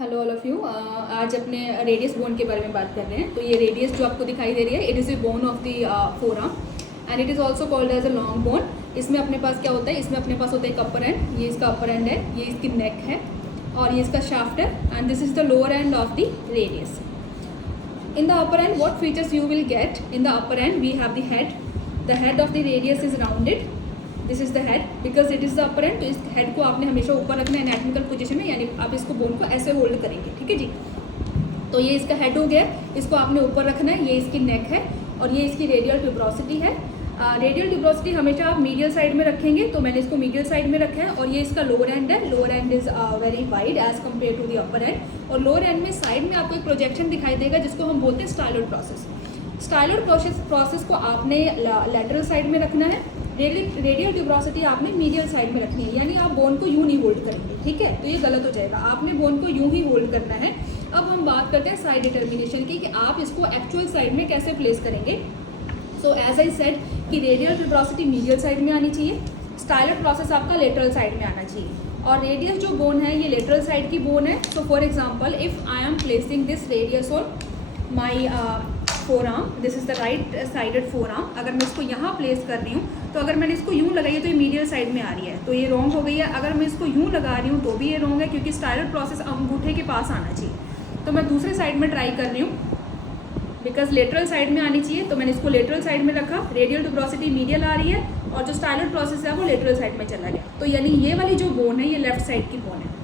Hello all of you. आज अपने radius bone के बारे में बात कर रहे हैं। तो ये रेडियस जो आपको दिखाई दे रही है, it is a bone of the forearm and it is also called as a long bone. इसमें अपने पास क्या होता है, इसमें अपने पास होता है एक अपर एंड, ये इसका अपर एंड है, ये इसकी नेक है और ये इसका शाफ्ट है and this is the lower end of the radius. In the upper end what features you will get in the upper end, we have the head of the radius is rounded, this is the head because it is the upper end. तो इस head को आपने हमेशा ऊपर रखना है anatomical position में, यानी आप इसको बोन को ऐसे होल्ड करेंगे, ठीक है जी। तो ये इसका हेड हो गया, इसको आपने ऊपर रखना है, ये इसकी नेक है और ये इसकी रेडियल ट्यूबरोसिटी है। रेडियल ट्यूबरोसिटी हमेशा आप मीडियल साइड में रखेंगे, तो मैंने इसको मीडियल साइड में रखा है। और ये इसका लोअर एंड है, lower end is very wide as compare to the upper end. और लोअर एंड में साइड में आपको एक प्रोजेक्शन दिखाई देगा जिसको हम बोलते हैं स्टाइलर प्रोसेस। स्टाइलर प्रोसेस को आपने लैटरल साइड में रखना है, रेडियल ट्यूबरोसिटी आपने मीडियल साइड में रखनी है, यानी आप बोन को यूं नहीं होल्ड करेंगे, ठीक है। तो ये गलत हो जाएगा, आपने बोन को यूं ही होल्ड करना है। अब हम बात करते हैं साइड डिटर्मिनेशन की, कि आप इसको एक्चुअल साइड में कैसे प्लेस करेंगे। सो एज आई सेड कि रेडियल ट्यूबरोसिटी मीडियल साइड में आनी चाहिए, स्टाइलर प्रोसेस आपका लेटरल साइड में आना चाहिए। और रेडियस जो बोन है ये लेटरल साइड की बोन है। So for example if I am placing this radius on my forearm, this is the right sided forearm, अगर मैं इसको यहाँ प्लेस कर रही हूँ तो अगर मैंने इसको यूँ लगाई है तो ये मीडियल साइड में आ रही है, तो ये रॉन्ग हो गई है। अगर मैं इसको यूँ लगा रही हूँ तो भी ये रॉन्ग है, क्योंकि स्टाइलर प्रोसेस अंगूठे के पास आना चाहिए। तो मैं दूसरे साइड में ट्राई कर रही हूँ, बिकॉज लेटरल साइड में आनी चाहिए, तो मैंने इसको लेटरल साइड में रखा, रेडियल ट्यूबरोसिटी मीडियल आ रही है और जो स्टाइलर प्रोसेस है वो लेटरल साइड में चला गया। तो यानी ये वाली जो बोन है ये लेफ्ट साइड की बोन है।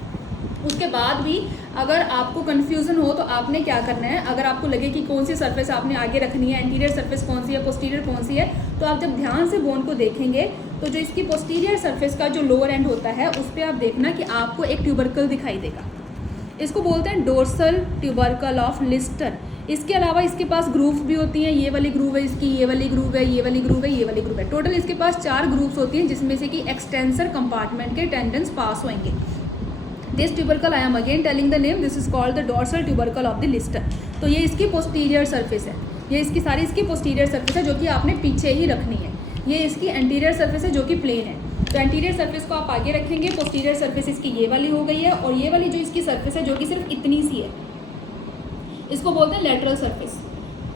उसके बाद भी अगर आपको कन्फ्यूज़न हो तो आपने क्या करना है, अगर आपको लगे कि कौन सी सरफेस आपने आगे रखनी है, एंटीरियर सरफेस कौन सी है, पोस्टीरियर कौन सी है, तो आप जब ध्यान से बोन को देखेंगे तो जो इसकी पोस्टीरियर सरफेस का जो लोअर एंड होता है उस पर आप देखना कि आपको एक ट्यूबरकल दिखाई देगा। इसको बोलते हैं डोर्सल ट्यूबरकल ऑफ लिस्टर। इसके अलावा इसके पास ग्रूव्स भी होती हैं, ये वाली ग्रूव है इसकी, ये वाली ग्रूव है, ये वाली ग्रूव है, ये वाली ग्रूव है। टोटल इसके पास 4 ग्रूव्स होती हैं, जिसमें से कि एक्सटेंसर कंपार्टमेंट के टेंडेंस पास होंगे। This tubercle I am again telling the name, this is called the dorsal tubercle of the Lister. तो ये इसकी पोस्टीरियर सरफेस है, ये इसकी सारी इसकी पोस्टीरियर सरफेस है जो कि आपने पीछे ही रखनी है। ये इसकी एंटीरियर सरफेस है जो कि प्लेन है, तो एंटीरियर सरफेस को आप आगे रखेंगे, पोस्टीरियर सरफेस इसकी ये वाली हो गई है और ये वाली जो इसकी सरफेस है जो कि सिर्फ इतनी सी है, इसको बोलते हैं लेटरल सरफेस।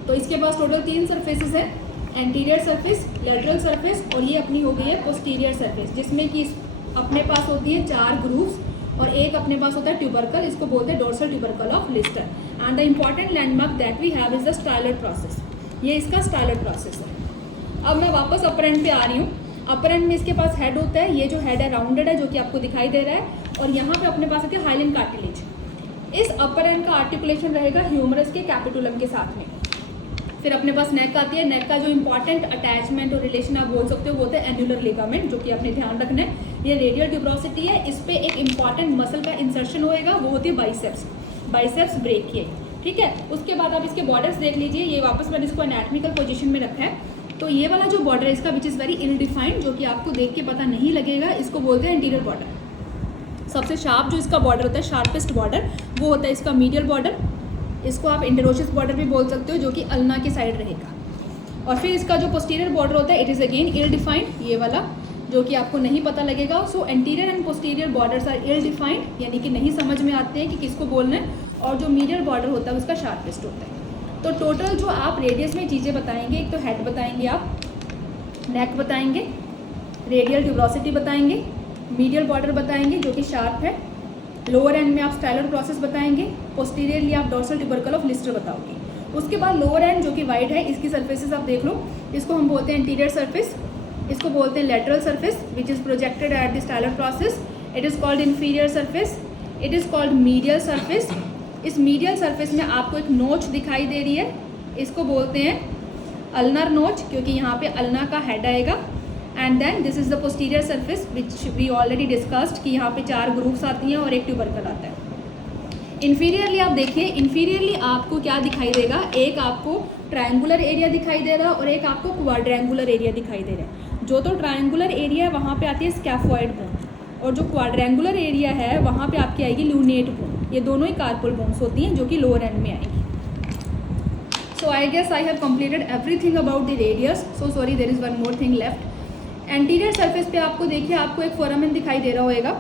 तो इसके पास टोटल 3 सरफेसेस है, एंटीरियर सरफेस, लेटरल सरफेस और ये अपनी हो गई है पोस्टीरियर सरफेस, जिसमें कि अपने पास होती है 4 ग्रूव्स और एक अपने पास होता है ट्यूबरकल, इसको बोलते हैं dorsal tubercle of Lister. And the important landmark that we have is the styloid process, ये इसका स्टाइलर प्रोसेस है। अब मैं वापस अपर एंड पे आ रही हूँ। अपर एंड में इसके पास हेड होता है, ये जो हेड है राउंडेड है जो कि आपको दिखाई दे रहा है, और यहाँ पे अपने पास आती है हाइलिन कार्टिलेज। इस अपर एंड का आर्टिकुलेशन रहेगा ह्यूमरस के कैपिटुलम के साथ में। फिर अपने पास नेक आती है, नेक का जो इंपॉर्टेंट अटैचमेंट और रिलेशन आप बोल सकते हो वो होता है एन्युलर लिगामेंट, जो कि आपने ध्यान रखना है। ये रेडियल ट्यूबरोसिटी है, इस पर एक इंपॉर्टेंट मसल का इंसर्शन होएगा, वो होती है बाइसेप्स ब्रेकिए, ठीक है। उसके बाद आप इसके बॉर्डर्स देख लीजिए, ये वापस मैंने इसको एनाटॉमिकल पोजीशन में रखा है। तो ये वाला जो बॉर्डर है इसका which is very ill defined, जो कि आपको देख के पता नहीं लगेगा, इसको बोलते हैं एंटीरियर बॉर्डर। सबसे शार्प जो इसका बॉर्डर होता है, शार्पेस्ट बॉर्डर, वो होता है इसका मीडियल बॉर्डर। इसको आप इंटरोशियस बॉर्डर भी बोल सकते हो, जो कि अल्ना की साइड रहेगा। और फिर इसका जो पोस्टीरियर बॉर्डर होता है, it is again ill defined, ये वाला जो कि आपको नहीं पता लगेगा। So anterior and posterior borders are ill defined, यानी कि नहीं समझ में आते हैं कि किसको बोलना है। और जो मीडियल बॉर्डर होता है उसका शार्पेस्ट होता है। तो टोटल जो आप रेडियस में चीज़ें बताएंगे, एक तो हेड बताएंगे आप, नेक बताएंगे, रेडियल ट्यूबरोसिटी बताएंगे, मीडियल बॉर्डर बताएंगे जो कि शार्प है, लोअर एंड में आप स्टाइलर प्रोसेस बताएंगे, पोस्टीरियरली आप डोर्सल ट्यूबरकल ऑफ लिस्टर बताओगे। उसके बाद लोअर एंड जो कि वाइड है, इसकी सरफेसेस आप देख लो, इसको हम बोलते हैं एंटीरियर सरफेस, इसको बोलते हैं lateral surface which is projected at the styloid process, it is called inferior surface, it is called medial surface. इस मीडियल सरफेस में आपको एक नोच दिखाई दे रही है, इसको बोलते हैं अल्नर नोच, क्योंकि यहाँ पे अल्ना का हेड आएगा। And then this is the posterior surface which we already discussed कि यहाँ पे 4 ग्रूव्स आती हैं और एक ट्यूबरकल आता है। इन्फीरियरली आप देखिए, इन्फीरियरली आपको क्या दिखाई देगा, एक आपको ट्रायंगुलर एरिया दिखाई दे रहा है और एक आपको क्वाड्रेंगुलर एरिया दिखाई दे रहा है। जो तो ट्रायंगुलर एरिया है वहाँ पे आती है स्कैफॉइड बोन, और जो क्वाड्रेंगुलर एरिया है वहाँ पे आपकी आएगी ल्यूनेट बोन। ये दोनों ही कार्पल बोन्स होती हैं जो कि लोअर एंड में आएगी। So I guess I have completed everything about the radius. So sorry, there is one more thing left. Anterior surface पे आपको देखिए, आपको एक फोरामेन दिखाई दे रहा होगा,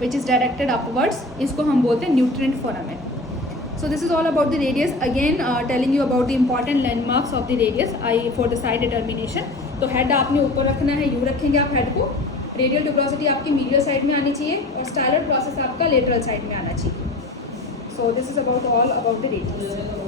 विच इज़ डायरेक्टेड अपवर्ड्स, इसको हम बोलते हैं nutrient foramen. So this is all about the radius. Again telling you about the important landmarks of the radius for the side determination. तो हेड आपने ऊपर रखना है, यू रखेंगे आप हेड को. रेडियल ट्यूबरोसिटी आपकी मीडियल साइड में आनी चाहिए और स्टाइलर प्रोसेस आपका लेटरल साइड में आना चाहिए. So this is about all about the radius.